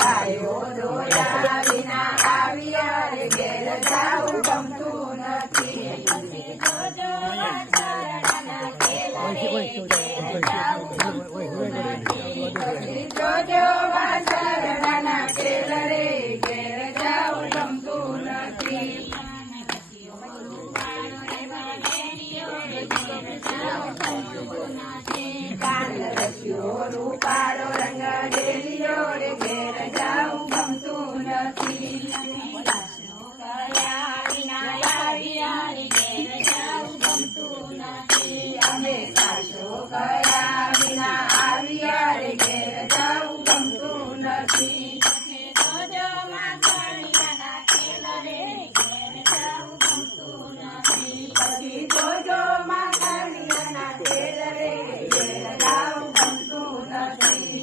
ગાયો દોયા વિના આવ્યા રે ઘેર જાવું ગમતું નથી. જોજો વાછરડાના ખેલ રે ઘેર જાવું ગમતું નથી. જોજો વાછરડાના ખેલ રે ઘેર જાવું ગમતું નથી. કાન રસ્યો રૂપાળો રંગ ડેલિયો રે ઘેર જાવું ગમતું નથી. અમે સાસો ગયા વિના આવ્યા રે ઘેર જાવું ગમતું નથી. જોજો માખણિયાના ખેલ રે ઘેર જાવું ગમતું નથી. પછી જોજો માખણિયાના ખેલ રે ઘેર જાવું ગમતું નથી.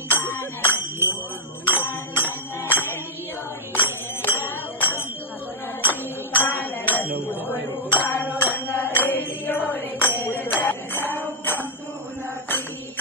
કાન રસ્યો રૂપાળો રંગ ડેલિયો રે ઘેર જાવું ગમતું નથી.